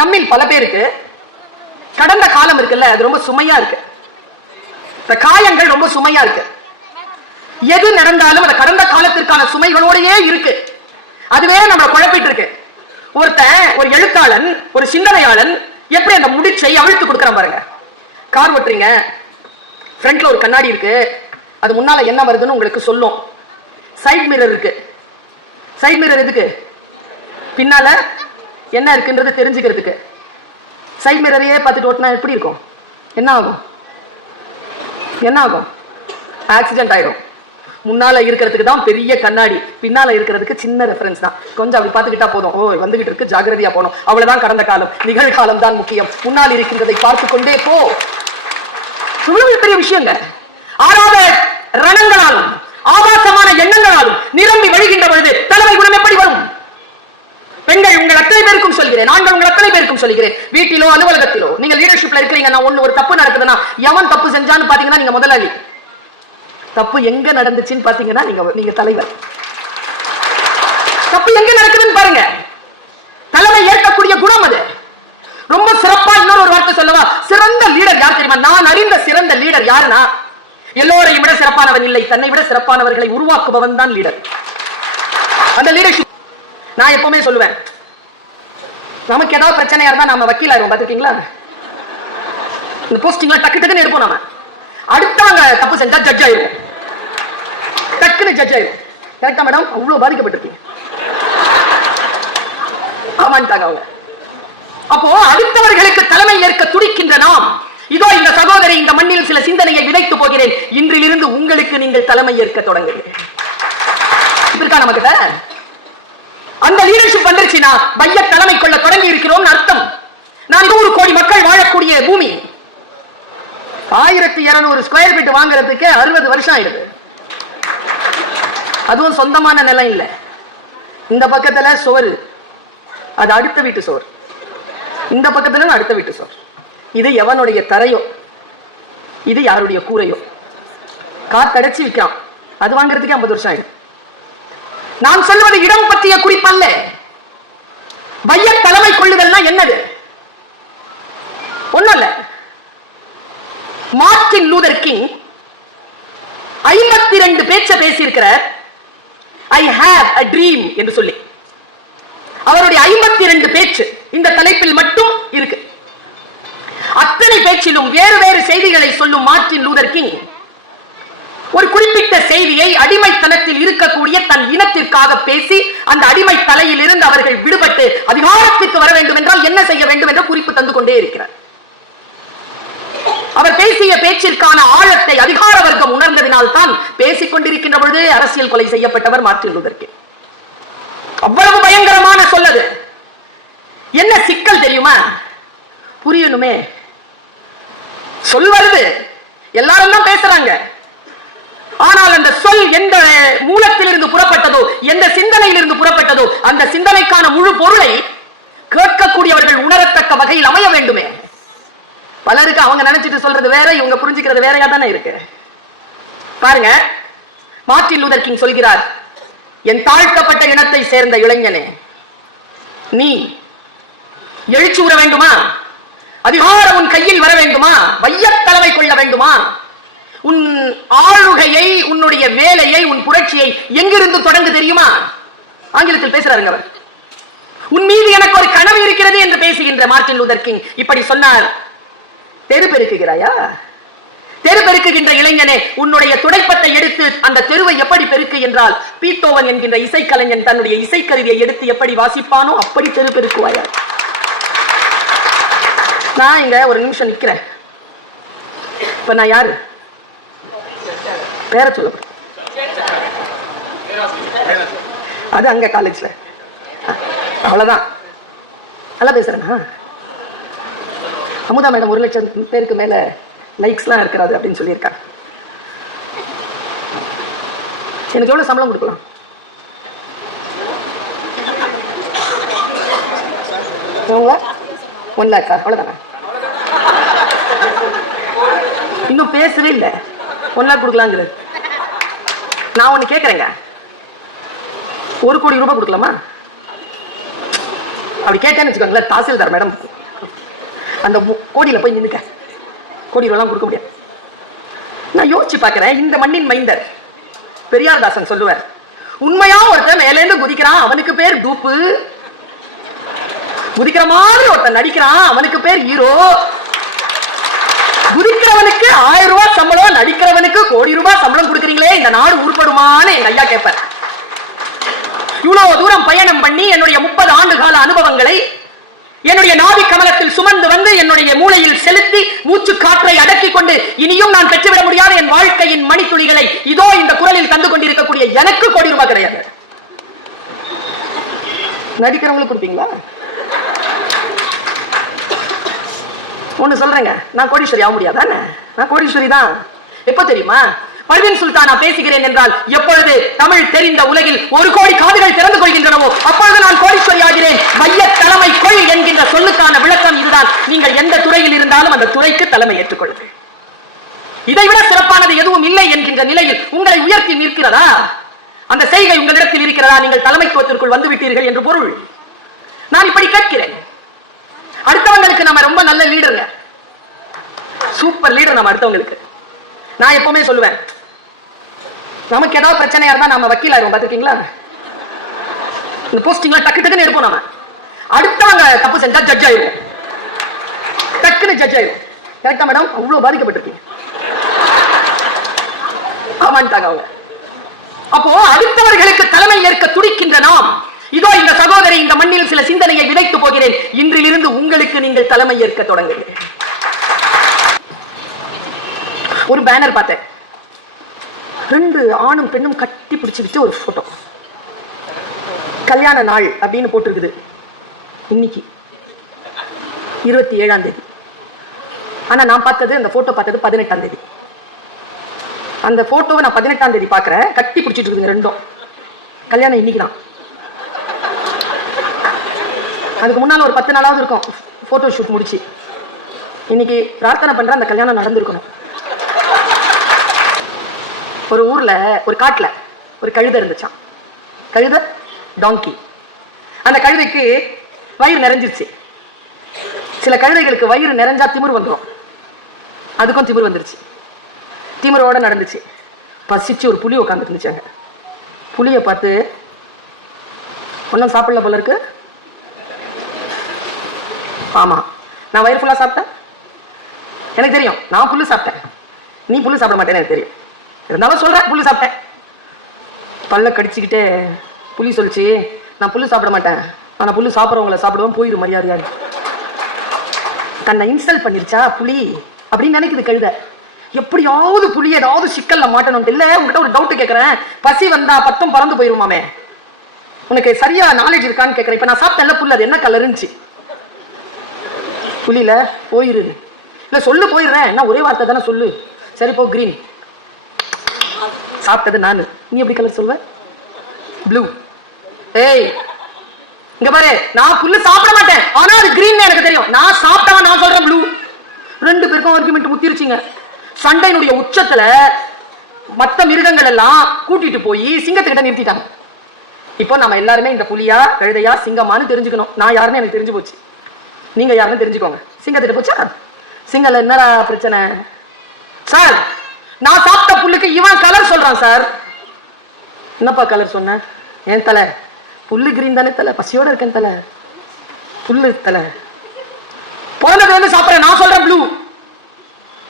நம்மில் பல பேருக்கு கடந்த காலம் இருக்குல்ல அது ரொம்ப சுமையா இருக்கு. இந்த காயங்கள் ரொம்ப சுமையா இருக்கு. எது நடந்தாலும் அந்த கடந்த காலத்திற்கான சுமைகளோடயே இருக்கு. அதுவே நம்மளை குழப்பிட்டு இருக்கு. ஒருத்தன் ஒரு எழுத்தாளன் ஒரு சிந்தனையாளன் எப்படி அந்த முடிச்சை அவிழ்த்து கொடுக்குறான் பாருங்க. கார் ஓட்டுறீங்க. ஃப்ரண்ட்ல ஒரு கண்ணாடி இருக்கு. அது முன்னால என்ன வருதுன்னு உங்களுக்கு சொல்லும். சைட் மிரர் இருக்கு. சைட் மிரர் எதுக்கு? பின்னால என்ன இருக்குன்றதை தெரிஞ்சுக்கிறதுக்கு. சைட் மிரரையே பார்த்துட்டு ஓட்டினா எப்படி இருக்கும்? என்ன ஆகும்? என்ன ஆகும்? ஆக்சிடென்ட் ஆயிடும் முன்னால இருக்கிறதுக்கு தான் பெரிய கண்ணாடி. பின்னால இருக்கிறதுக்கு சின்ன ரெஃபரன்ஸ் தான். கொஞ்சம் அப்படி பார்த்துக்கிட்டா போதும். ஓ வந்துகிட்டு இருக்கு. ஜாகிரதையா போகணும். அவ்வளவுதான் கடந்த காலம். நிகழ்காலம் தான் முக்கியம். முன்னால் இருக்கின்றதை பார்த்து கொண்டே போ. இவ்வளவு பெரிய விஷயங்க. ஆறாத ரணங்களாலும் ஆபாசமான எண்ணங்களாலும் நிரம்பி வழிகின்ற பொழுது தலைமை குணம் எப்படி வரும்? பெண்கள் உங்கள் அத்தனை பேருக்கும் சொல்கிறேன். நாங்கள் உங்கள் அத்தனை பேருக்கும் சொல்கிறேன். வீட்டிலோ அலுவலகத்திலோ நீங்க லீடர்ஷிப்ல இருக்கிறீங்க நான் ஒண்ணு ஒரு தப்பு நடக்குதுன்னா எவன் தப்பு செஞ்சான்னு பாத்தீங்கன்னா நீங்க முதலாளி. தப்பு எங்க நடந்துச்சுன்னு பாத்தீங்கன்னா நீங்க நீங்க தலைவர். தப்பு எங்க நடக்குதுன்னு பாருங்க. தலைமை ஏற்கக்கூடிய குணம் அது. ரொம்ப சிறப்பா இன்னொரு ஒரு வார்த்தை சொல்லவா? சிறந்த லீடர் யார் தெரியுமா? நான் அறிந்த சிறந்த லீடர் யாருன்னா எல்லோரையும் விட சிறப்பானவன் இல்லை தன்னை விட சிறப்பானவர்களை உருவாக்குபவன் தான் லீடர் அந்த லீடர்ஷிப் நான் எப்பவுமே சொல்லுவேன். நமக்கு ஏதாவது பிரச்சனையா இருந்தா நம்ம வக்கீல் ஆயிரும் பாத்துருக்கீங்களா இந்த போஸ்டிங் டக்கு டக்குன்னு எடுப்போம் நம்ம அடுத்தவங்க தப்பு செஞ்சா ஜட்ஜ் ஆயிரும் டக்குன்னு ஜட்ஜ் ஆயிரும் கரெக்டா மேடம் அவ்வளவு பாதிக்கப்பட்டிருக்கீங்க. ஆமாண்டாங்க அவங்க. அப்போ அடுத்தவர்களுக்கு தலைமை ஏற்க துடிக்கின்ற நாம் இதோ இந்த சகோதரி இந்த மண்ணில் சில சிந்தனையை விதைத்து போகிறேன். இன்றிலிருந்து உங்களுக்கு நீங்கள் தலைமை ஏற்க தொடங்குகிறேன். இருக்கா நமக்கு அந்த லீடர்ஷிப் வந்துருச்சுன்னா மைய தலைமை கொள்ள தொடங்கி இருக்கிறோம் அர்த்தம். நான் நூறு கோடி மக்கள் வாழக்கூடிய பூமி. ஆயிரத்தி இருநூறு ஸ்கொயர் ஃபீட் வாங்குறதுக்கு அறுபது வருஷம் ஆயிடுது. அதுவும் சொந்தமான நிலம் இல்லை. இந்த பக்கத்துல சோறு. அது அடுத்த வீட்டு சோறு. இந்த பக்கத்துல அடுத்த வீட்டு சோறு. இது எவனுடைய தரையோ? இது யாருடைய கூரையோ? காத்தடைச்சு விற்கிறான் அது வாங்குறதுக்கு ஐம்பது வருஷம் ஆயிடும் நான் சொல்லுவது இடம் பற்றிய குறிப்பல்ல. வைய தலைமை கொள்ளுதல்னா என்னது? ஒண்ணும் இல்ல மார்டின் லூதர் கிங் ஐம்பத்தி ரெண்டு பேச்ச பேசியிருக்கிறார். ஐ ஹாவ் அ ட்ரீம் என்று சொல்லி. அவருடைய ஐம்பத்தி ரெண்டு பேச்சு இந்த தலைப்பில் மட்டும் இருக்கு. அத்தனை பேச்சிலும் வேறு வேறு செய்திகளை சொல்லும் மார்டின் லூதர் கிங் ஒரு குறிப்பிட்ட செய்தியை அடிமைத்தனத்தில் இருக்கக்கூடிய தன் இனத்திற்காக பேசி அந்த அடிமை தலையில் இருந்து அவர்கள் விடுபட்டு அதிகாரத்திற்கு வர வேண்டும் என்றால் என்ன செய்ய வேண்டும் என்ற குறிப்பு தந்து கொண்டே இருக்கிறார். அவர் பேசிய பேச்சிற்கான ஆழத்தை அதிகார வர்க்கம் உணர்ந்ததினால் தான் பேசிக் கொண்டிருக்கின்ற பொழுது அரசியல் கொலை செய்யப்பட்டவர் மார்டின் அவ்வளவு பயங்கரமான சொல்லது. என்ன சிக்கல் தெரியுமா? புரியணுமே. சொல் வருது. எல்லாரும் தான் பேசுறாங்க. ஆனால் அந்த சொல் எந்த மூலத்திலிருந்து புறப்பட்டதோ எந்த சிந்தனையிலிருந்து புறப்பட்டதோ அந்த சிந்தனைக்கான முழு பொருளை கேட்கக்கூடியவர்கள் உணரத்தக்க வகையில் அமைய வேண்டுமே. பலருக்கு அவங்க நினைச்சிட்டு சொல்றது வேற இவங்க புரிஞ்சுக்கிறது வேறையா தானே இருக்கு. பாருங்க மார்டின் லூதர் கிங் சொல்கிறார் என் தாழ்த்தப்பட்ட இனத்தை சேர்ந்த இளைஞனே நீ எழுச்சி உற வேண்டுமா? அதிகாரம் உன் கையில் வர வேண்டுமா? வையத் கொள்ள வேண்டுமா? உன் ஆளுகையை உன்னுடைய வேலையை உன் புரட்சியை எங்கிருந்து தொடங்கு தெரியுமா? ஆங்கிலத்தில் பேசுறாருங்க அவர். உன் மீது எனக்கு ஒரு கனவு இருக்கிறது என்று பேசுகின்ற மார்டின் லூதர் கிங் இப்படி சொன்னார். தெரு பெருக்குகிறாயா? தெரு பெருக்குகின்ற இளைஞனே உன்னுடைய துடைப்பத்தை எடுத்து அந்த தெருவை எப்படி பெருக்கு என்றால் பீத்தோவன் என்கின்ற இசைக்கலைஞன் தன்னுடைய இசைக்கருவியை எடுத்து எப்படி வாசிப்பானோ அப்படி தெரு பெருக்குவாயா? நான் இங்க ஒரு நிமிஷம் நிக்கிறேன். இப்ப நான் யாரு? பேர சொல்ல. அது அங்க காலேஜ்ல அவ்வளவுதான். நல்லா பேசுறேனா? அமுதா மேடம் ஒரு லட்சம் பேருக்கு மேல லைக்ஸ்லாம் இருக்கிறாரு அப்படின்னு சொல்லியிருக்காங்க. எனக்கு எவ்வளவு சம்பளம் கொடுக்கலாம்? எவ்வளோ ஒன் லேக்கா அவ்வளோதானே இன்னும் பேசவே இல்லை. ஒன் லேக் கொடுக்கலாங்கிறது நான் ஒன்று கேட்குறேங்க ஒரு கோடி ரூபாய் கொடுக்கலாமா? அப்படி கேட்டேன்னு வச்சுக்கோங்களேன் தாசில்தார் மேடம். அந்த கோடியில் கோடியில போய் நின்னுக்க. கோடி ரூபாய் கொடுக்க முடியாது. நான் யோசிச்சு பார்க்கிறேன் இந்த மண்ணின் மைந்தர் பெரியார்தாசன் சொல்லுவார் உண்மையா ஒருத்தன் மேலேருந்து குதிக்கிறான் அவனுக்கு பேர் டூப்பு குதிக்கிற மாதிரி ஒருத்தன் நடிக்கிறான் அவனுக்கு பேர் ஹீரோ. குதிக்கிறவனுக்கு ஆயிரம் ரூபாய் சம்பளம் நடிக்கிறவனுக்கு கோடி ரூபாய் சம்பளம் கொடுக்குறீங்களே இந்த நாடு உருப்படுமான்னு எங்க ஐயா கேட்பார் இவ்வளவு தூரம் பயணம் பண்ணி என்னுடைய முப்பது ஆண்டு கால அனுபவங்களை என்னுடைய நாவி கமலத்தில் சுமந்து வந்து என்னுடைய மூளையில் செலுத்தி மூச்சு காற்றை அடக்கிக் கொண்டு இனியும் நான் பெற்றுவிட முடியாத என் வாழ்க்கையின் மணித்துளிகளை இதோ இந்த குரலில் தந்து கொண்டிருக்கக்கூடிய எனக்கு கோடி ரூபாய் கிடையாது. நடிக்கிறவங்களுக்கு கொடுப்பீங்களா? ஒண்ணு சொல்றேங்க. நான் கோடீஸ்வரி ஆக முடியாதானே நான் கோடீஸ்வரி தான். எப்போ தெரியுமா? பர்வீன் நான் பேசுகிறேன் என்றால் எப்பொழுது தமிழ் தெரிந்த உலகில் ஒரு கோடி காதுகள் திறந்து கொள்கின்றனவோ அப்பொழுது நான் கோடீஸ்வரி ஆகிறேன். மைய தலைமை கொள் என்கின்ற சொல்லுக்கான விளக்கம் இதுதான். நீங்கள் எந்த துறையில் இருந்தாலும் அந்த துறைக்கு தலைமை ஏற்றுக்கொள்ளுங்கள் இதைவிட சிறப்பானது எதுவும் இல்லை என்கின்ற நிலையில் உங்களை உயர்த்தி நிற்கிறதா? அந்த செய்கை உங்களிடத்தில் இருக்கிறதா? நீங்கள் தலைமைத்துவத்திற்குள் வந்து விட்டீர்கள் என்று பொருள். நான் இப்படி கேட்கிறேன். அடுத்தவங்களுக்கு நம்ம ரொம்ப நல்ல லீடருங்க சூப்பர் லீடர் நம்ம அடுத்தவங்களுக்கு. நான் எப்பவுமே சொல்லுவேன் நமக்கு ஏதாவது பிரச்சனையா இருந்தா நம்ம வக்கீல் ஆயிரும் பாத்துருக்கீங்களா இந்த போஸ்டிங்ல டக்கு டக்குன்னு எடுப்போம் நம்ம அடுத்தவங்க தப்பு செஞ்சா ஜட்ஜ் ஆயிரும் டக்குன்னு ஜட்ஜ் ஆயிரும் கரெக்டா மேடம் அவ்வளவு பாதிக்கப்பட்டிருக்கீங்க. ஆமான்ட்டாங்க அவங்க. அப்போ அடுத்தவர்களுக்கு தலைமை ஏற்க துடிக்கின்ற நாம் இதோ இந்த சகோதரி இந்த மண்ணில் சில சிந்தனையை விதைத்து போகிறேன். இன்றிலிருந்து உங்களுக்கு நீங்கள் தலைமை ஏற்க தொடங்குங்கள் ஒரு பேனர் பார்த்தேன். ரெண்டு ஆணும் பெண்ணும் கட்டி பிடிச்சுக்கிட்டு ஒரு போட்டோ கல்யாண நாள் அப்படின்னு போட்டிருக்குது. இன்னைக்கு இருபத்தி ஏழாம் தேதி. ஆனா நான் பார்த்தது அந்த போட்டோ பார்த்தது பதினெட்டாம் தேதி. அந்த போட்டோவை நான் பதினெட்டாம் தேதி பார்க்குறேன். கட்டி பிடிச்சிட்டு இருக்குதுங்க ரெண்டும். கல்யாணம் இன்னைக்கு தான் அதுக்கு முன்னால் ஒரு பத்து நாளாவது இருக்கும். ஃபோட்டோ ஷூட் முடிச்சு. இன்னைக்கு பிரார்த்தனை பண்ற அந்த கல்யாணம் நடந்திருக்கணும். ஒரு ஊர்ல ஒரு காட்டுல ஒரு கழுதை இருந்துச்சான் கழுத டாங்கி அந்த கழுதைக்கு வயிறு நிறைஞ்சிருச்சு. சில கழுதைகளுக்கு வயிறு நிறைஞ்சா திமிர் வந்துடும் அதுக்கும் திமிர் வந்துருச்சு. திமிரோட நடந்துச்சு. பசிச்சு ஒரு புளி உட்காந்துட்டு இருந்துச்சாங்க புலியை பார்த்து ஒன்றும் சாப்பிடல போல இருக்குது ஆமாம் நான் வயிறு ஃபுல்லாக சாப்பிட்டேன்? எனக்கு தெரியும். நான் புல்லு சாப்பிட்டேன். நீ புல்லு சாப்பிட மாட்டேன்னு எனக்கு தெரியும். இருந்தாலும் சொல்கிறேன் புல்லு சாப்பிட்டேன். பல்ல கடிச்சுக்கிட்டே புளி சொல்லிச்சு. நான் புல்லு சாப்பிட மாட்டேன். ஆனால் புல்லு சாப்பிட்றவங்கள சாப்பிடுவேன் போயிடும் மரியாதையா தன்னை இன்சல்ட் பண்ணிருச்சா புளி அப்படின்னு நினைக்குது கழுத. எப்படியாவது புளி ஏதாவது சிக்கல்ல மாட்டணும் இல்லை உங்ககிட்ட ஒரு டவுட் கேட்குறேன் பசி வந்தா பத்தும் பறந்து போயிருமாமே. உனக்கு சரியா நாலேஜ் இருக்கான்னு கேட்குறேன் இப்போ நான் சாப்பிட்டேன்ல புல்லு அது என்ன கலருந்துச்சு இருந்துச்சு போயிரு. இல்ல சொல்லு போயிடுறேன். என்ன ஒரே வார்த்தை தானே சொல்லு. சரி போ கிரீன் சாப்பிட்டது நானு. நீ எப்படி கலர் சொல்வ? ப்ளூ ஏய் இங்க பாரு நான் புல்லு சாப்பிட மாட்டேன். ஆனா அது கிரீன் எனக்கு தெரியும். நான் சாப்பிட்டவன் நான் சொல்றேன் ப்ளூ ரெண்டு பேருக்கும் ஆர்குமெண்ட் முத்திருச்சிங்க. சண்டையினுடைய உச்சத்துல மத்த மிருகங்கள் எல்லாம் கூட்டிட்டு போய் சிங்கத்துக்கிட்ட நிறுத்திட்டாங்க. இப்போ நம்ம எல்லாருமே இந்த புலியா கழுதையா சிங்கமான்னு தெரிஞ்சுக்கணும். நான் யாருன்னு எனக்கு தெரிஞ்சு போச்சு. நீங்க யாருன்னு தெரிஞ்சுக்கோங்க. சிங்கத்திட்ட போச்சா? சிங்கல என்னடா பிரச்சனை? சார் நான் சாப்பிட்ட புல்லுக்கு இவன் கலர் சொல்றான் சார். என்னப்பா கலர் சொன்ன? ஏன் தலை? புல்லு கிரீன் தானே தலை? பசியோட இருக்கேன் தலை. புல்லு தலை. பிறந்ததுல இருந்து சாப்பிட்றேன். நான் சொல்றேன் ப்ளூ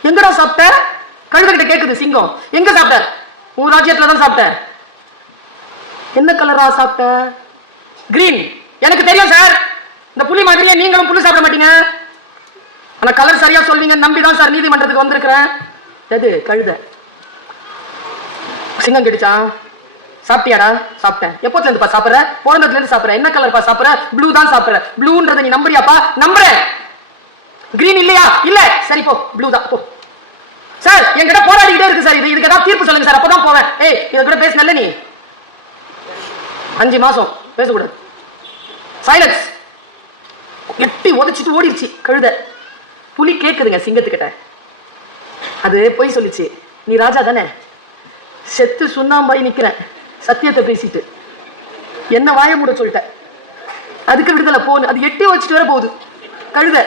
எங்கடா சாப்பிட்ட? கழுதுகிட்ட கேக்குது சிங்கம். எங்க சாப்பிட்ட? உன் ராஜ்யத்துல தான் சாப்பிட்ட. என்ன கலரா சாப்பிட்ட? கிரீன் எனக்கு தெரியும் சார். இந்த புலி மாதிரியே நீங்களும் புல்லு சாப்பிட மாட்டீங்க. ஆனா கலர் சரியா சொல்வீங்க நம்பி தான் சார் நீதிமன்றத்துக்கு வந்திருக்கிறேன். எது கழுத? சிங்கம் கிடைச்சா சாப்பிட்டியாடா? சாப்பிட்டேன். எப்போத்துல இருந்துப்பா சாப்பிட்ற? பிறந்ததுல இருந்து சாப்பிட்ற? என்ன கலர்ப்பா சாப்பிட்ற? ப்ளூ தான் சாப்பிட்ற. ப்ளூன்றதை நீ நம்புறியாப்பா? நம்புறேன். கிரீன் இல்லையா? இல்ல. சரி போ. ப்ளூ தான். போ. சார் என்கிட்ட போராடிக்கிட்டே இருக்கு சார் இது. இதுக்கு ஏதாவது தீர்ப்பு சொல்லுங்க சார். அப்பதான் போவேன். ஏய் இதை கூட பேசினல்ல நீ? அஞ்சு மாசம். பேசக்கூடாது. சைலன்ஸ் எட்டி உதச்சிட்டு ஓடிடுச்சு கழுத. புலி கேக்குதுங்க சிங்கத்துக்கிட்ட. அது போய் சொல்லிச்சு. நீ ராஜா தானே? செத்து சுண்ணாம்பாய் நிக்கிறேன். சத்தியத்தை பேசிட்டு. என்ன வாய மூட சொல்லிட்ட? அதுக்கு விடுதலை போன்னு அது எட்டி வச்சுட்டு வர போகுது. கழுத.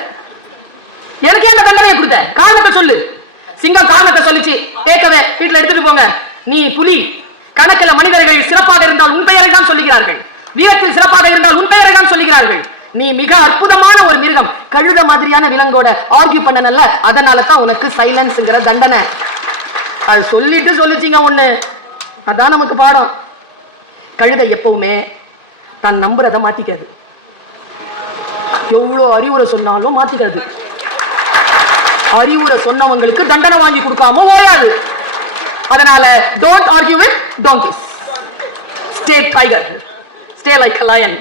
எனக்கு ஏன் தண்டனையை கொடுத்த? காரணத்தை சொல்லு. சிங்கம் காரணத்தை சொல்லிச்சு. கேட்கவே வீட்டுல எடுத்துட்டு போங்க. நீ புலி கணக்கில் மனிதர்கள் சிறப்பாக இருந்தால் உன் பெயரை தான் சொல்லுகிறார்கள். வீரத்தில் சிறப்பாக இருந்தால் உன் பெயரை தான் சொல்லுகிறார்கள். நீ மிக அற்புதமான ஒரு மிருகம். கழுத மாதிரியான விலங்கோட ஆர்கியூ பண்ணனல்ல அதனால தான் உனக்கு சைலன்ஸ்ங்கிற தண்டனை. அது சொல்லிட்டு சொல்லிச்சிங்க ஒண்ணு. அதான் நமக்கு பாடம். கழுதை எப்பவுமே தான் நம்புறத மாத்திக்காது. எவ்வளோ அறிவுரை சொன்னாலும் மாத்திக்காது. அறிவுரை சொன்னவங்களுக்கு தண்டனை வாங்கி கொடுக்காம ஓயாது. அதனால don't argue with donkeys stay tiger stay like lion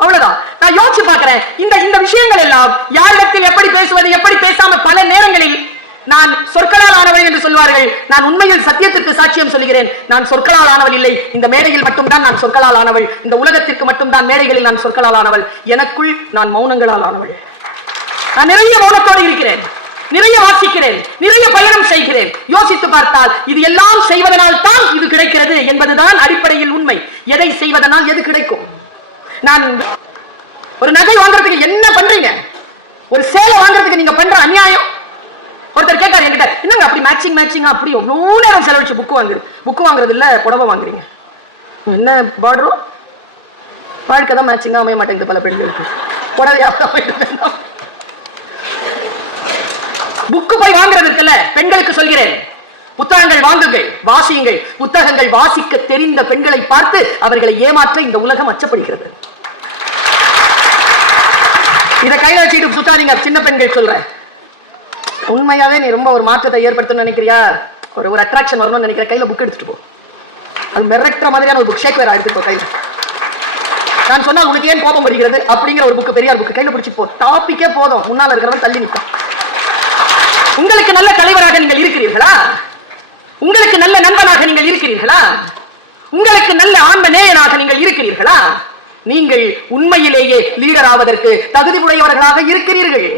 அவ்வளவுதான். நான் யோசிச்சு பார்க்கிறேன். இந்த இந்த விஷயங்கள் எல்லாம் யாரிடத்தில் எப்படி பேசுவது எப்படி பேசாம பல நேரங்களில் நான் சொற்களால் ஆனவள் என்று சொல்வார்கள். நான் உண்மையில் சத்தியத்திற்கு சாட்சியம் சொல்கிறேன். நான் சொற்களால் ஆனவள் இல்லை. இந்த மேடையில் மட்டும்தான் நான் சொற்களால் ஆனவள். இந்த உலகத்திற்கு மட்டும்தான் மேடைகளில் நான் சொற்களால் ஆனவள். எனக்குள் நான் மௌனங்களால் ஆனவள். நான் நிறைய மௌனத்தோடு இருக்கிறேன். நிறைய வாசிக்கிறேன். நிறைய பயணம் செய்கிறேன். யோசித்து பார்த்தால் இது எல்லாம் செய்வதனால் தான் இது கிடைக்கிறது என்பதுதான் அடிப்படையில் உண்மை. எதை செய்வதனால் எது கிடைக்கும்? நான் ஒரு நகை வாங்குறதுக்கு என்ன பண்றீங்க? ஒரு சேலை வாங்குறதுக்கு நீங்க பண்ற அநியாயம்? ஒருத்தர் கேட்டார் என்கிட்ட என்னங்க அப்படி மேட்சிங் மேட்சிங் அப்படி எவ்வளோ நேரம் செலவழிச்சு புக்கு வாங்குறது புக்கு வாங்குறது இல்ல புடவை வாங்குறீங்க. என்ன பார்டரும் வாழ்க்கை தான் மேட்சிங்காக அமைய மாட்டேங்குது பல பெண்களுக்கு. புடவையாக புக்கு போய் வாங்குறது இருக்குல்ல பெண்களுக்கு சொல்கிறேன். புத்தகங்கள் வாங்குங்கள் வாசியுங்கள். புத்தகங்கள் வாசிக்க தெரிந்த பெண்களை பார்த்து அவர்களை ஏமாற்ற இந்த உலகம் அச்சப்படுகிறது. இதை கையில வச்சுட்டு சுத்தாதீங்க. சின்ன பெண்கள் சொல்றேன். உண்மையாவே நீ ரொம்ப ஒரு மாற்றத்தை ஏற்படுத்தணும்னு நினைக்கிறியா? ஒரு ஒரு அட்ராக்ஷன் வரணும்னு நினைக்கிற கையில புக் எடுத்துட்டு போ. அது மிரட்டுற மாதிரியான ஒரு புக் ஷேக் வேற எடுத்துட்டு போ கையில. நான் சொன்னால் உனக்கு ஏன் கோபம் வருகிறது? அப்படிங்கிற ஒரு புக் பெரியார் புக் கையில பிடிச்சி போ. டாபிக்கே போதும். முன்னால இருக்கிறவன் தள்ளி நிற்கும் உங்களுக்கு நல்ல தலைவராக நீங்கள் இருக்கிறீர்களா? உங்களுக்கு நல்ல நண்பனாக நீங்கள் இருக்கிறீர்களா? உங்களுக்கு நல்ல ஆன்ம நேயனாக நீங்கள் இருக்கிறீர்களா? நீங்கள் உண்மையிலேயே லீடர் ஆவதற்கு தகுதி உடையவர்களாக இருக்கிறீர்கள்.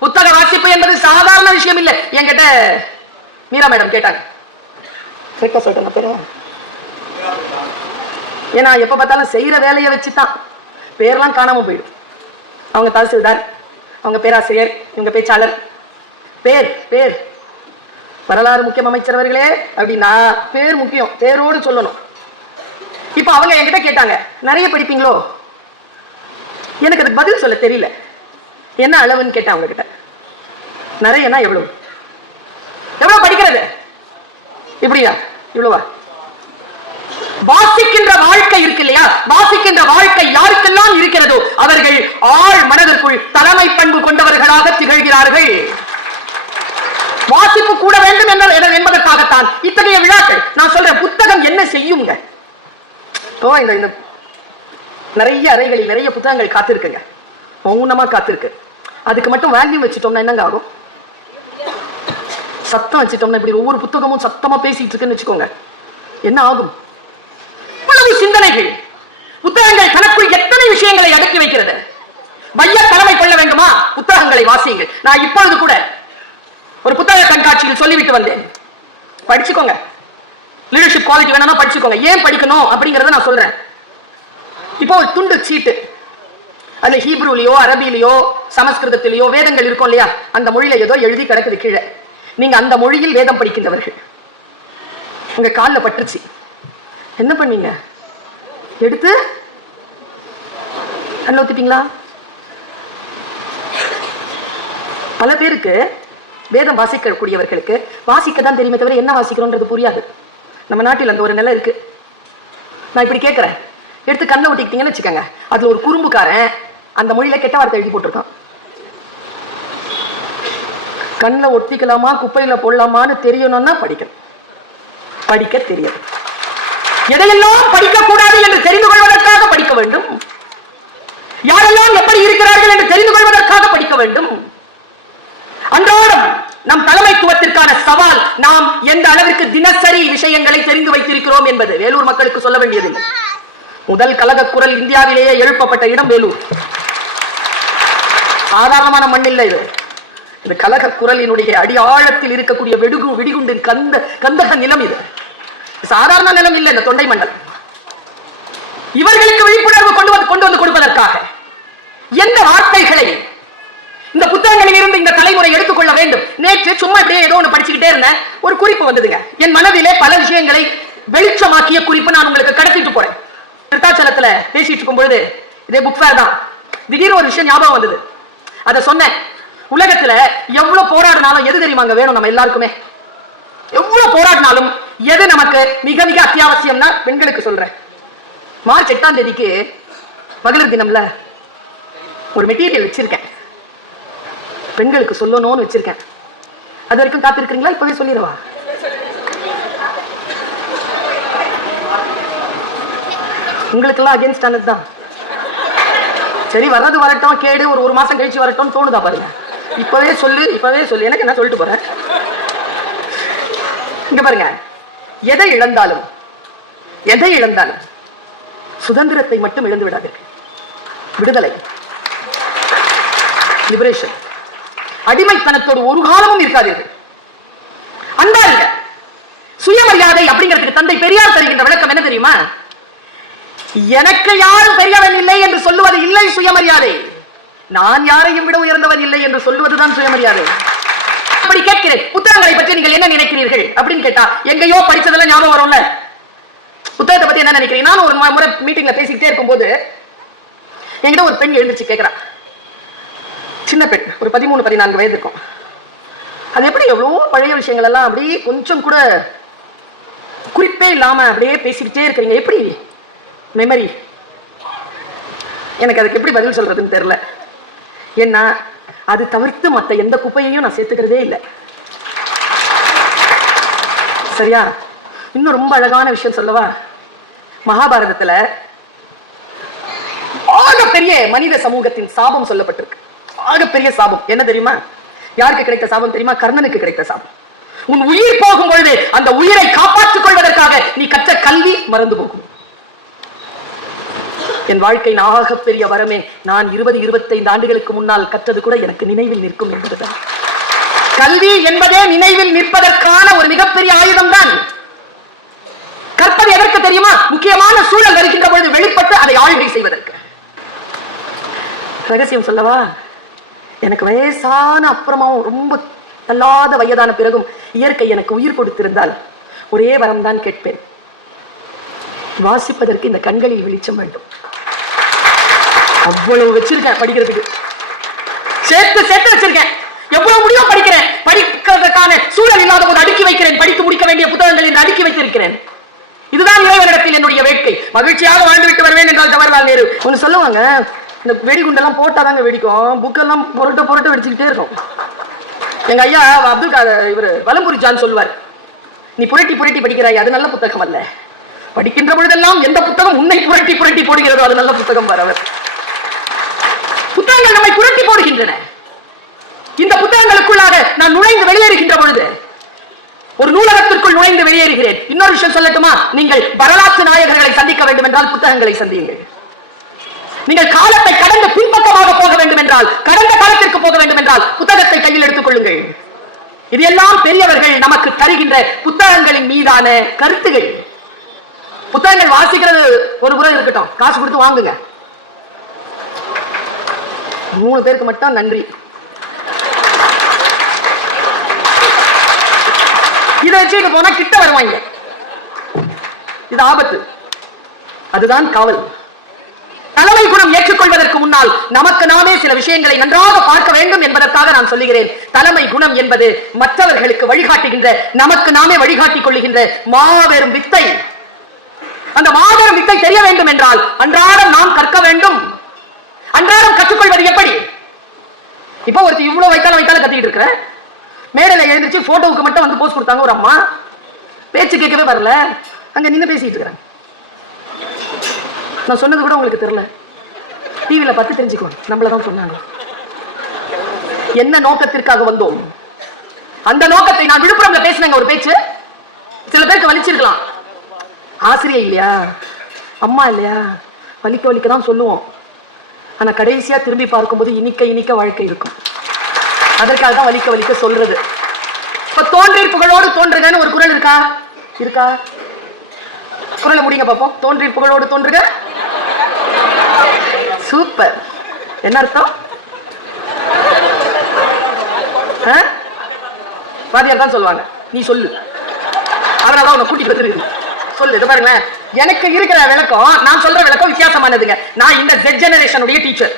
புத்தக வாசிப்பு என்பது சாதாரண விஷயம் இல்லை. என்கிட்ட மீரா மேடம் கேட்டாங்க. கேட்க சொல்லிட்டேன் பேரு ஏன்னா எப்ப பார்த்தாலும் செய்யற வேலையை வச்சுதான் பேர்லாம் காணாம போயிடும். அவங்க தாசில்தார் அவங்க பேராசிரியர் இவங்க பேச்சாளர். பேர் பேர். வரலாறு முக்கியம் அமைச்சர் அவர்களே அப்படின்னா பேர் முக்கியம். பேரோடு சொல்லணும். இப்ப அவங்க என்கிட்ட கேட்டாங்க நிறைய படிப்பீங்களோ? எனக்கு அதுக்கு பதில் சொல்ல தெரியல. என்ன அளவுன்னு கேட்டேன் அவங்க கிட்ட நிறையனா எவ்வளவு? எவ்வளவு படிக்கிறது? இப்படியா? இவ்வளவா? வாசிக்கின்ற வாழ்க்கை இருக்கு இல்லையா? வாசிக்கின்ற வாழ்க்கை யாருக்கெல்லாம் இருக்கிறதோ அவர்கள் ஆழ் மனதிற்குள் தலைமை பண்பு கொண்டவர்களாக திகழ்கிறார்கள். வாசிப்பு கூட வேண்டும் என- என்பதற்காகத்தான் இத்தகைய விழாக்கள். நான் சொல்றேன் புத்தகம் என்ன செய்யுங்க? ஓ இந்த இந்த நிறைய அறைகளில் நிறைய புத்தகங்கள் காத்திருக்குங்க. மௌனமா காத்திருக்கு. அதுக்கு மட்டும் வேல்யூ வச்சுட்டோம்னா என்னங்க ஆகும்? சத்தம் வச்சுட்டோம்னா இப்படி ஒவ்வொரு புத்தகமும் சத்தமா பேசிட்டு இருக்குன்னு வச்சுக்கோங்க. என்ன ஆகும்? இவ்வளவு சிந்தனைகள். புத்தகங்கள் தனக்குள் எத்தனை விஷயங்களை அடக்கி வைக்கிறது? மைய தலைமை கொள்ள வேண்டுமா? புத்தகங்களை வாசியுங்கள். நான் இப்பொழுது கூட ஒரு புத்தக கண்காட்சியில் சொல்லிவிட்டு வந்தேன். படிச்சுக்கோங்க. லீடர்ஷிப் குவாலிட்டி வேணும்னா படிச்சுக்கோங்க. ஏன் படிக்கணும்? அப்படிங்கறத நான் சொல்றேன். இப்போ ஒரு துண்டு சீட்டு. அதுல ஹீப்ரூலையோ அரபிலையோ சமஸ்கிருதத்திலேயோ வேதங்கள் இருக்கும் இல்லையா? அந்த மொழியில ஏதோ எழுதி கிடக்குது கீழே. நீங்க அந்த மொழியில் வேதம் படிக்கின்றவர்கள். உங்க காலில் பட்டுச்சு என்ன பண்ணீங்க? எடுத்து கண்ணில் ஊத்திட்டீங்களா? பல பேருக்கு வேதம் வாசிக்கக்கூடியவர்களுக்கு வாசிக்க தான் தெரியுமே தவிர என்ன வாசிக்கிறோன்றது புரியாது. நம்ம நாட்டில் அந்த ஒரு நிலை இருக்கு. நான் இப்படி கேட்குறேன் எடுத்து கண்ணை ஒட்டிக்கிட்டீங்கன்னு வச்சுக்கோங்க. அதுல ஒரு குறும்புக்காரன் அந்த மொழியில கெட்ட வார்த்தை எழுதி போட்டிருக்கான். கண்ணில் ஒட்டிக்கலாமா குப்பையில போடலாமான்னு தெரியணும்னா படிக்கணும். படிக்க தெரியும் எதையெல்லாம் படிக்க கூடாது என்று தெரிந்து கொள்வதற்காக படிக்க வேண்டும். யாரெல்லாம் எப்படி இருக்கிறார்கள் என்று தெரிந்து கொள்வதற்காக படிக்க வேண்டும். அன்றாடம் நம் தலைமைத்துவத்திற்கான சவால் நாம் எந்த அளவிற்கு தினசரி விஷயங்களை தெரிந்து வைத்திருக்கிறோம் என்பது. வேலூர் மக்களுக்கு சொல்ல வேண்டியதில்லை. முதல் கலக குரல் இந்தியாவிலேயே எழுப்பப்பட்ட இடம் வேலூர். சாதாரணமான மண் இல்லை இது. இந்த கலக குரலினுடைய அடி ஆழத்தில் இருக்கக்கூடிய வெடுகு வெடிகுண்டின் கந்த கந்தக நிலம் இது. சாதாரண நிலம் இல்லை இந்த தொண்டை மண்டலம் இவர்களுக்கு விழிப்புணர்வு கொண்டு வந்து கொண்டு வந்து கொடுப்பதற்காக எந்த வார்த்தைகளை இந்த புத்தகங்களில் இருந்து இந்த தலைமுறை எடுத்துக்கொள்ள வேண்டும். நேற்று சும்மா இப்படியே ஏதோ ஒன்று படிச்சுக்கிட்டே இருந்தேன். ஒரு குறிப்பு வந்ததுங்க. என் மனதிலே பல விஷயங்களை வெளிச்சமாக்கிய குறிப்பு நான் உங்களுக்கு கடத்திட்டு போறேன். விருத்தாச்சலத்துல பேசிட்டு இருக்கும் பொழுது இதே புக் ஃபேர் தான். திடீர்னு ஒரு விஷயம் ஞாபகம் வந்தது. அதை சொன்னேன். உலகத்துல எவ்வளவு போராடினாலும் எது தெரியுமாங்க வேணும் நம்ம எல்லாருக்குமே? எவ்வளவு போராடினாலும் எது நமக்கு மிக மிக அத்தியாவசியம்னா பெண்களுக்கு சொல்றேன். மார்ச் எட்டாம் தேதிக்கு மகளிர் தினம்ல ஒரு மெட்டீரியல் வச்சிருக்கேன். பெண்களுக்கு சொல்லணும்னு வச்சிருக்கேன். அது வரைக்கும் காத்திருக்கிறீங்களா? இப்பவே சொல்லிடுவா? உங்களுக்கெல்லாம் அகேன்ஸ்ட் ஆனது தான். சரி வர்றது வரட்டும் கேடு ஒரு ஒரு மாசம் கழிச்சு வரட்டும் தோணுதா பாருங்க. இப்பவே சொல்லு இப்பவே சொல்லு. எனக்கு என்ன சொல்லிட்டு போறேன் இங்க பாருங்க. எதை இழந்தாலும் எதை இழந்தாலும் சுதந்திரத்தை மட்டும் இழந்து விடாதீர்கள். விடுதலை. லிபரேஷன் அடிமைத்தனத்தோடு ஒரு காலமும் இருக்காதீர்கள் அன்பாருங்க சுயமரியாதை அப்படிங்கிறதுக்கு தந்தை பெரியார் தருகின்ற விளக்கம் என்ன தெரியுமா? எனக்கு யாரும் பெரியவன் இல்லை என்று சொல்லுவது இல்லை சுயமரியாதை. நான் யாரையும் விட உயர்ந்தவன் இல்லை என்று சொல்லுவதுதான் சுயமரியாதை. அப்படி கேட்கிறேன். புத்தகங்களை பற்றி நீங்கள் என்ன நினைக்கிறீர்கள்? அப்படின்னு கேட்டா எங்கேயோ படிச்சதெல்லாம் ஞாபகம் வரும்ல? புத்தகத்தை பத்தி என்ன நினைக்கிறீங்க? நான் ஒரு முறை மீட்டிங்ல பேசிக்கிட்டே இருக்கும்போது என்கிட்ட ஒரு பெண் எழுந்துச்சு கேட்கிறா சின்ன பெண் ஒரு பதிமூணு பதினான்கு வயது இருக்கும். அது எப்படி எவ்வளோ பழைய விஷயங்கள் எல்லாம் அப்படியே கொஞ்சம் கூட குறிப்பே இல்லாமல் அப்படியே பேசிக்கிட்டே இருக்கிறீங்க? எப்படி மெமரி எனக்கு அதுக்கு எப்படி பதில் சொல்கிறதுன்னு தெரில ஏன்னா அது தவிர்த்து மற்ற எந்த குப்பையையும் நான் சேர்த்துக்கிறதே இல்லை. சரியா? இன்னும் ரொம்ப அழகான விஷயம் சொல்லவா? மகாபாரதத்துல பெரிய மனித சமூகத்தின் சாபம் சொல்லப்பட்டிருக்கு. ஆகப்பெரிய சாபம். என்ன தெரியுமா? யாருக்கு கிடைத்த சாபம் தெரியுமா? கர்ணனுக்கு கிடைத்த சாபம். உன் உயிர் போகும் பொழுது அந்த உயிரை காப்பாற்றிக் கொள்வதற்காக நீ கற்ற கல்வி மறந்து போகும். என் வாழ்க்கையின் ஆகப்பெரிய வரமே நான் இருபது இருபத்தைந்து ஆண்டுகளுக்கு முன்னால் கற்றது கூட எனக்கு நினைவில் நிற்கும் என்பதுதான். கல்வி என்பதே நினைவில் நிற்பதற்கான ஒரு மிகப்பெரிய ஆயுதம் தான் கற்பது எதற்கு தெரியுமா? முக்கியமான சூழல் வருகின்ற பொழுது வெளிப்பட்டு அதை ஆழ்வை செய்வதற்கு. ரகசியம் சொல்லவா? எனக்கு வயசான அப்புறமாவும் ரொம்ப தள்ளாத வயதான பிறகும் இயற்கை எனக்கு உயிர் கொடுத்திருந்தால் ஒரே வரம் தான் கேட்பேன். வாசிப்பதற்கு இந்த கண்களில் வெளிச்சம் வேண்டும். அவ்வளவு வச்சிருக்கேன் படிக்கிறதுக்கு. சேர்த்து சேர்த்து வச்சிருக்கேன். எவ்வளவு முடியும் படிக்கிறேன். படிக்கிறதுக்கான சூழல் இல்லாத போது அடுக்கி வைக்கிறேன். படித்து முடிக்க வேண்டிய புத்தகங்கள் என்று அடுக்கி வைத்திருக்கிறேன். இதுதான் இறைவனிடத்தில் என்னுடைய வேட்கை. மகிழ்ச்சியாக வாழ்ந்துவிட்டு வருவேன் என்றால் ஜவஹர்லால் நேரு ஒன்று சொல்லுவாங்க இந்த வெடிகுண்டெல்லாம் போட்டாதாங்க வெடிக்கும். புக்கெல்லாம் புரட்ட புரட்ட வெடிச்சுக்கிட்டே இருக்கும். எங்க ஐயா அப்துல் கா இவர் வலம்புரி ஜான் சொல்லுவார். நீ புரட்டி புரட்டி படிக்கிறாய் அது நல்ல புத்தகம் அல்ல. படிக்கின்ற பொழுதெல்லாம் எந்த புத்தகம் உன்னை புரட்டி புரட்டி போடுகிறதோ அது நல்ல புத்தகம் வரவர் புத்தகங்கள் நம்மை புரட்டி போடுகின்றன. இந்த புத்தகங்களுக்குள்ளாக நான் நுழைந்து வெளியேறுகின்ற பொழுது ஒரு நூலகத்திற்குள் நுழைந்து வெளியேறுகிறேன். இன்னொரு விஷயம் சொல்லட்டுமா? நீங்கள் வரலாற்று நாயகர்களை சந்திக்க வேண்டும் என்றால் புத்தகங்களை சந்தியுங்கள். நீங்கள் காலத்தை கடந்து பின்பக்கமாக போக வேண்டும் என்றால் கடந்த காலத்திற்கு போக வேண்டும் என்றால் புத்தகத்தை கையில் எடுத்துக் கொள்ளுங்கள். இது எல்லாம் பெரியவர்கள் நமக்கு தருகின்ற புத்தகங்களின் மீதான கருத்துகள். புத்தகங்கள் வாசிக்கிறது ஒரு புறம் இருக்கட்டும். காசு கொடுத்து வாங்குங்க. மூணு பேருக்கு மட்டும் நன்றி. இதை வச்சுட்டு போனா கிட்ட வருவாங்க. இது ஆபத்து. அதுதான் காவல். தலைமை குணம் ஏற்றுக்கொள்வதற்கு முன்னால் நமக்கு நாமே சில விஷயங்களை நன்றாக பார்க்க வேண்டும் என்பதற்காக நான் சொல்லுகிறேன். தலைமை குணம் என்பது மற்றவர்களுக்கு வழிகாட்டுகின்ற நமக்கு நாமே வழிகாட்டிக் கொள்ளுகின்ற மாபெரும் வித்தை. அந்த மாபெரும் வித்தை தெரிய வேண்டும் என்றால் அன்றாடம் நாம் கற்க வேண்டும். அன்றாடம் கற்றுக்கொள்வது எப்படி? இப்போ ஒருத்தர் இவ்வளவு வைத்தாலும் வைத்தாலும் கத்திட்டு இருக்கிற? மேடையில் எழுந்திருச்சு போட்டோவுக்கு மட்டும் வந்து போஸ்ட் கொடுத்தாங்க ஒரு அம்மா. பேச்சு கேட்கவே வரல. அங்க நின்று பேசிட்டு இருக்கிறாங்க. நான் சொன்னது கூட உங்களுக்கு தெரியல. டிவியில் பார்த்து தெரிஞ்சுக்கோ. நம்மள தான் சொன்னாங்க. என்ன நோக்கத்திற்காக வந்தோம்? அந்த நோக்கத்தை நான் விழுப்புரம்ல பேசினேங்க ஒரு பேச்சு. சில பேருக்கு வலிச்சிருக்கலாம். ஆசிரியர் இல்லையா? அம்மா இல்லையா? வலிக்க வலிக்க தான் சொல்லுவோம். ஆனால் கடைசியாக திரும்பி பார்க்கும்போது இனிக்க இனிக்க வாழ்க்கை இருக்கும். அதற்காக தான் வலிக்க வலிக்க சொல்றது. இப்போ தோன்றீர் புகழோடு தோன்றுகன்னு ஒரு குரல் இருக்கா? இருக்கா? குரலை முடிங்க பார்ப்போம் தோன்றீர் புகழோடு தோன்றுக. சூப்பர் என்ன அர்த்தம்? ஆ? வாத்தியார் தான் சொல்லுவாங்க. நீ சொல்லு. அதனால உன்னை கூட்டிட்டு வந்துருக்கு சொல்லு இதை பாருங்களேன். எனக்கு இருக்கிற விளக்கம் நான் சொல்ற விளக்கம் வித்தியாசமானதுங்க. நான் இந்த ஜெட் ஜெனரேஷனுடைய டீச்சர்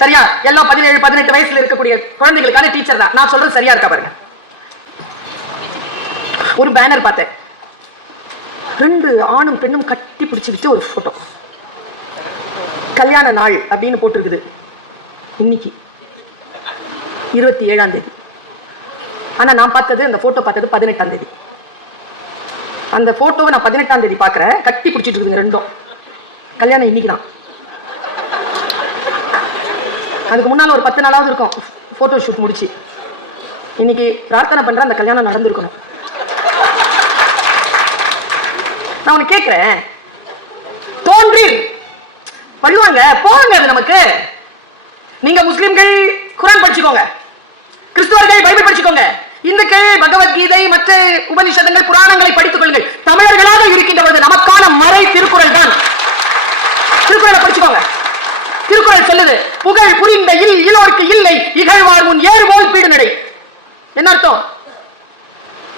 சரியா? எல்லாம் பதினேழு பதினெட்டு வயசுல இருக்கக்கூடிய குழந்தைகளுக்கான டீச்சர் தான். நான் சொல்றது சரியா இருக்கா பாருங்க? ஒரு பேனர் பார்த்தேன். ரெண்டு ஆணும் பெண்ணும் கட்டி பிடிச்சுக்கிட்டு ஒரு போட்டோ கல்யாண நாள் அப்படின்னு போட்டிருக்குது. இன்னைக்கு இருபத்தி ஏழாம் தேதி. ஆனா நான் பார்த்தது அந்த ஃபோட்டோ பார்த்தது பதினெட்டாம் தேதி. அந்த ஃபோட்டோவை நான் பதினெட்டாம் தேதி பார்க்கறேன். கட்டி பிடிச்சிட்டு இருக்குதுங்க ரெண்டும். கல்யாணம் இன்னைக்கு தான் அதுக்கு முன்னால் ஒரு பத்து நாளாவது இருக்கும். ஃபோட்டோ ஷூட் முடிச்சு. இன்னைக்கு பிரார்த்தனை பண்ணுற அந்த கல்யாணம் நடந்திருக்கணும். நான் உனக்கு கேட்குறேன் தோன்றி வருவாங்க போங்க அது நமக்கு. நீங்க முஸ்லிம்கள் குரான் படிச்சுக்கோங்க. கிறிஸ்துவர்கள் பைபிள் படிச்சுக்கோங்க. இந்துக்கள் பகவத்கீதை மற்ற உபனிஷதங்கள் புராணங்களை படித்துக் கொள்ளுங்கள். தமிழர்களாக இருக்கின்ற பொழுது நமக்கான மறை திருக்குறள் தான். திருக்குறளை படிச்சுக்கோங்க. திருக்குறள் சொல்லுது புகழ் புரிந்த இல் இலோர்க்கு இல்லை இகழ்வார் முன் ஏறுபோல் பீடு நடை. என்ன அர்த்தம்?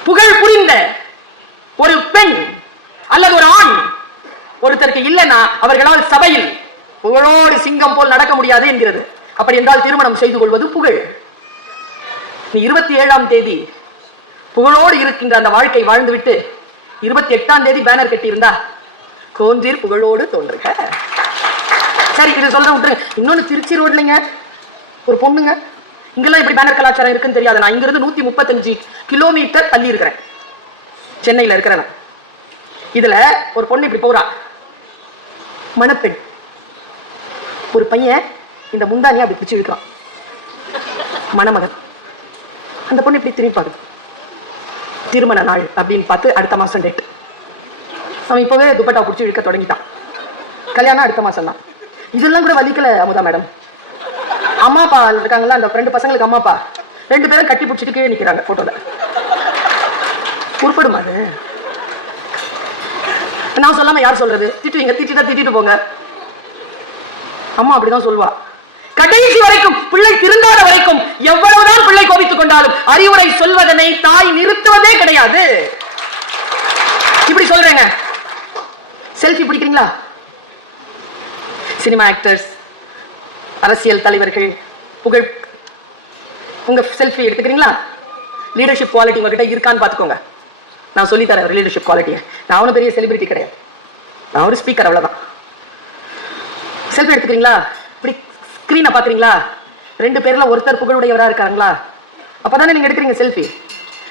புகழ் புரிந்த ஒரு பெண் அல்லது ஒரு ஆண் ஒருத்தருக்கு இல்லைன்னா அவர்களால் சபையில் புகழோடு சிங்கம் போல் நடக்க முடியாது என்கிறது. அப்படி என்றால் திருமணம் செய்து கொள்வது புகழ். நீ இருபத்தி ஏழாம் தேதி புகழோடு இருக்கின்ற அந்த வாழ்க்கை வாழ்ந்துவிட்டு இருபத்தி எட்டாம் தேதி பேனர் கட்டியிருந்தா கோஞ்சீர் புகழோடு தோன்றுக. சரி இது சொல்றேன் விட்டுருங்க. இன்னொன்னு திருச்சி ரோட்லங்க ஒரு பொண்ணுங்க. இங்கெல்லாம் இப்படி பேனர் கலாச்சாரம் இருக்குன்னு தெரியாது. நான் இங்கிருந்து நூத்தி முப்பத்தஞ்சு கிலோமீட்டர் தள்ளி இருக்கிறேன் சென்னையில இருக்கிறேன் இதுல ஒரு பொண்ணு இப்படி போறா. மணப்பெண். ஒரு பையன் இந்த முந்தானியை அப்படி பிடிச்சி இழுக்கிறான். மணமகன். அந்த பொண்ணு இப்படி திரும்பி பார்க்குது? திருமண நாள் அப்படின்னு பார்த்து அடுத்த மாசம் டேட் அவன் இப்போவே துப்பட்டா பிடிச்சி இழுக்க தொடங்கிட்டான். கல்யாணம் அடுத்த மாசம் தான். இதெல்லாம் கூட வலிக்கல அமுதா மேடம். அம்மா அப்பா இருக்காங்களா அந்த ரெண்டு பசங்களுக்கு அம்மா அப்பா ரெண்டு பேரும் கட்டி பிடிச்சிட்டு கீழே நிக்கிறாங்க போட்டோல உருப்படுமா அது? நான் சொல்லாமல் யார் சொல்றது? திட்டுவீங்க திட்டிட்டா திட்டிட்டு போங்க. அம்மா அப்படிதான் சொல்வா கடைசி வரைக்கும் பிள்ளை திருந்தாத வரைக்கும் எவ்வளவுதான் பிள்ளை கோபித்துக் கொண்டாலும் அறிவுரை சொல்வதனை தாய் நிறுத்துவதே கிடையாது. இப்படி சொல்றேங்க. செல்ஃபி பிடிக்கிறீங்களா? சினிமா ஆக்டர்ஸ் அரசியல் தலைவர்கள் புகழ் உங்க செல்ஃபி எடுத்துக்கிறீங்களா? லீடர்ஷிப் குவாலிட்டி உங்ககிட்ட இருக்கான்னு பார்த்துக்கோங்க. நான் சொல்லி தரேன் லீடர்ஷிப் குவாலிட்டியை நான் ஒன்றும் பெரிய செலிபிரிட்டி கிடையாது. நான் ஒரு ஸ்பீக்கர் அவ்வளவுதான். செல்ஃபி எடுத்துக்கிறீங்களா? இப்படி ஸ்க்ரீனை பார்க்குறீங்களா ரெண்டு பேரில் ஒருத்தர் புகழுடையவரா இருக்காங்களா அப்பதானே நீங்க எடுக்கிறீங்க செல்ஃபி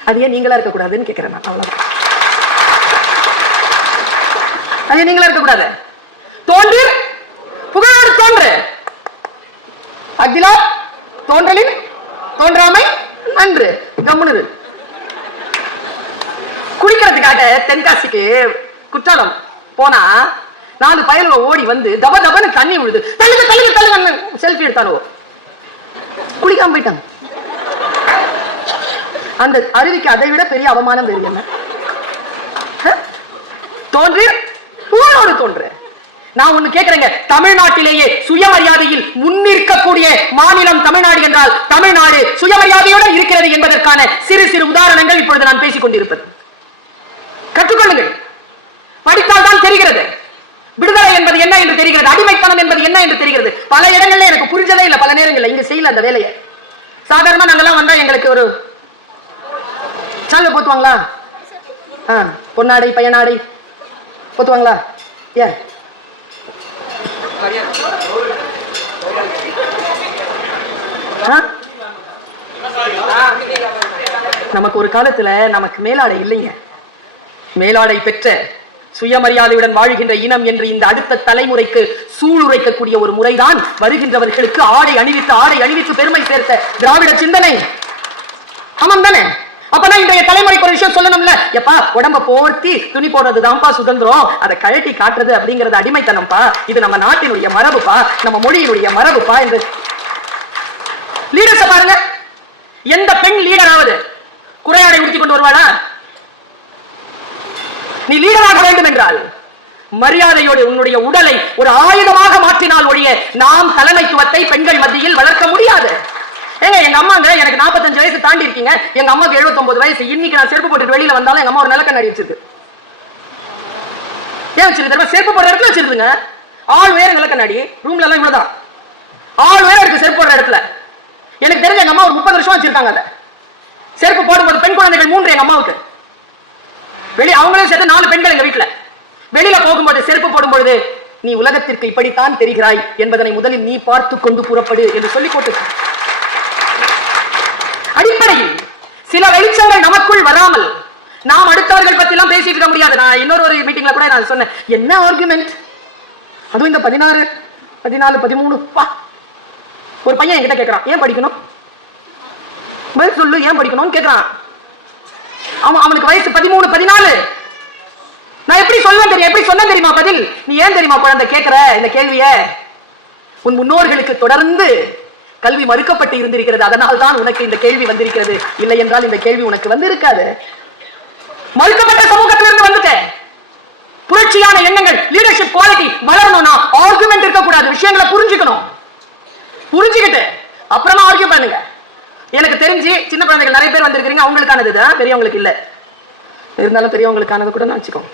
அது ஏன் நீங்களா இருக்கக்கூடாதுன்னு கேட்குறேன் நான். அவ்வளவுதான். அது நீங்களா இருக்கக்கூடாது? தோன்றி. புகழோடு தோன்று. அகிலா தோன்றலின் தோன்றாமை நன்று கம்முனு இரு. குளிக்கிறதுக்காக தென்காசிக்கு குற்றாலம் போனா நாலு பயலுங்க ஓடி வந்து தப தபன்னு தண்ணி விழுது. தள்ளுங்க தள்ளுங்க தள்ளுங்க செல்ஃபி எடுத்தானோ குளிக்காம போயிட்டாங்க. அந்த அருவிக்கு அதை விட பெரிய அவமானம் வேறு என்ன? தோன்றி? ஊரோடு தோன்று. நான் ஒண்ணு கேக்குறேங்க. தமிழ்நாட்டிலேயே சுயமரியாதையில் முன்னிற்கக்கூடிய மாநிலம் தமிழ்நாடு என்றால் தமிழ்நாடு சுயமரியாதையுடன் இருக்கிறது என்பதற்கான சிறு சிறு உதாரணங்கள் இப்பொழுது நான் பேசிக் கொண்டிருப்பது. கற்றுக்கொள்ளுங்கள். படித்தால் தான் தெரிகிறது. விடுதலை என்பது என்ன என்று தெரிகிறது? அடிமைத்தனம் என்பது என்ன என்று தெரிகிறது? பல இடங்கள்ல எனக்கு புரிஞ்சதே இல்லை பல நேரங்களில். இங்க செய்யல அந்த வேலையை. சாதாரணமா நாங்கெல்லாம் வந்தா எங்களுக்கு ஒரு சால்வை போத்துவாங்களா? ஆ பொன்னாடை பையனாடை போத்துவாங்களா? ஏன் ஆ? நமக்கு ஒரு காலத்துல நமக்கு மேலாடை இல்லைங்க. மேலாடை பெற்ற சுயமரியாதையுடன் வாழ்கின்ற இனம் என்று இந்த அடுத்த தலைமுறைக்கு சூளுரைக்கக்கூடிய ஒரு முறைதான் வருகின்றவர்களுக்கு ஆடை அணிவித்து ஆடை அணிவித்து பெருமை சேர்த்த திராவிட சிந்தனை. ஆமாம் தானே? அப்பதான் இன்றைய தலைமுறைக்கு ஒரு விஷயம் சொல்லணும்ல. எப்பா உடம்ப போர்த்தி துணி போடுறதுதான்ப்பா சுதந்திரம். அதை கழட்டி காட்டுறது அப்படிங்கறது அடிமைத்தனம்ப்பா. இது நம்ம நாட்டினுடைய மரபுப்பா நம்ம மொழியினுடைய மரபுப்பா என்று. லீடர்ஸ பாருங்க. எந்த பெண் லீடர் ஆவது குறையாடை உடுத்தி கொண்டு வருவாளா? நீ லீடராக வேண்டும் என்றால் மரியாதையோடு உன்னுடைய உடலை ஒரு ஆயுதமாக மாற்றினால் ஒழிய நாம் தலைமைத்துவத்தை பெண்கள் மத்தியில் வளர்க்க முடியாது. ஏங்க எங்க அம்மாங்க எனக்கு 45 வயசு தாண்டி இருக்கீங்க. எங்க அம்மாவுக்கு எழுபத்தொன்பது வயசு. இன்னைக்கு நான் செருப்பு போட்டுட்டு வெளியில வந்தாலும் எங்க அம்மா ஒரு நல்ல வச்சிருக்கு. ஏன் வச்சிருக்கு செருப்பு போடுற இடத்துல வச்சிருக்குங்க ஆள் வேற நிலக்கண்ணாடி ரூம்ல எல்லாம் இவ்வளவுதான். ஆள் வேற இருக்கு செருப்பு போடுற இடத்துல. எனக்கு தெரிஞ்ச எங்க அம்மா ஒரு முப்பது வருஷம் வச்சிருக்காங்க அதை. செருப்பு போடும்போது பெண் குழந்தைகள் மூன்று எங்க அம்மாவுக்கு. வெளி அவங்களும் சேர்த்து நாலு பெண்கள் எங்க வீட்டுல வெளியில போகும்போது செருப்பு போடும்பொழுது நீ உலகத்திற்கு இப்படித்தான் தெரிகிறாய் என்பதனை முதலில் நீ பார்த்து கொண்டு புறப்படு என்று சொல்லி போட்டு அடிப்படையில் சில வெளிச்சங்கள் நமக்குள் வராமல் நாம் அடுத்தவர்கள் பத்தி எல்லாம் பேசிட்டு இருக்க முடியாது. நான் இன்னொரு ஒரு மீட்டிங்ல கூட நான் சொன்னேன் என்ன ஆர்குமெண்ட் அதுவும் இந்த பதினாறு பதினாலு பதிமூணு பா. ஒரு பையன் என்கிட்ட கேட்கறான் ஏன் படிக்கணும்? சொல்லு ஏன் படிக்கணும்னு கேட்கறான் அவன் அவனுக்கு வயசு பதிமூணு பதினாலு. நான் எப்படி சொல்லுவேன் தெரியும்? எப்படி சொன்ன தெரியுமா பதில்? நீ ஏன் தெரியுமா குழந்தை கேட்கிற இந்த கேள்விய? உன் முன்னோர்களுக்கு தொடர்ந்து கல்வி மறுக்கப்பட்டு இருந்திருக்கிறது. அதனால் தான் உனக்கு இந்த கேள்வி வந்திருக்கிறது. இல்லை என்றால் இந்த கேள்வி உனக்கு வந்து இருக்காது மறுக்கப்பட்ட சமூகத்திலிருந்து வந்துட்டேன். புரட்சியான எண்ணங்கள் லீடர்ஷிப் குவாலிட்டி வளரணும்னா ஆர்குமெண்ட் இருக்கக்கூடாது. விஷயங்களை புரிஞ்சுக்கணும். புரிஞ்சுக்கிட்டு அப்புறமா ஆர்கியூ பண்ணுங்க. எனக்கு தெரிஞ்சு சின்ன குழந்தைகள் நிறைய பேர் வந்திருக்கிறீங்க அவங்களுக்கானது தான் பெரியவங்களுக்கு இல்லை. இருந்தாலும் பெரியவங்களுக்கானது கூட நான் வச்சுக்கோங்க.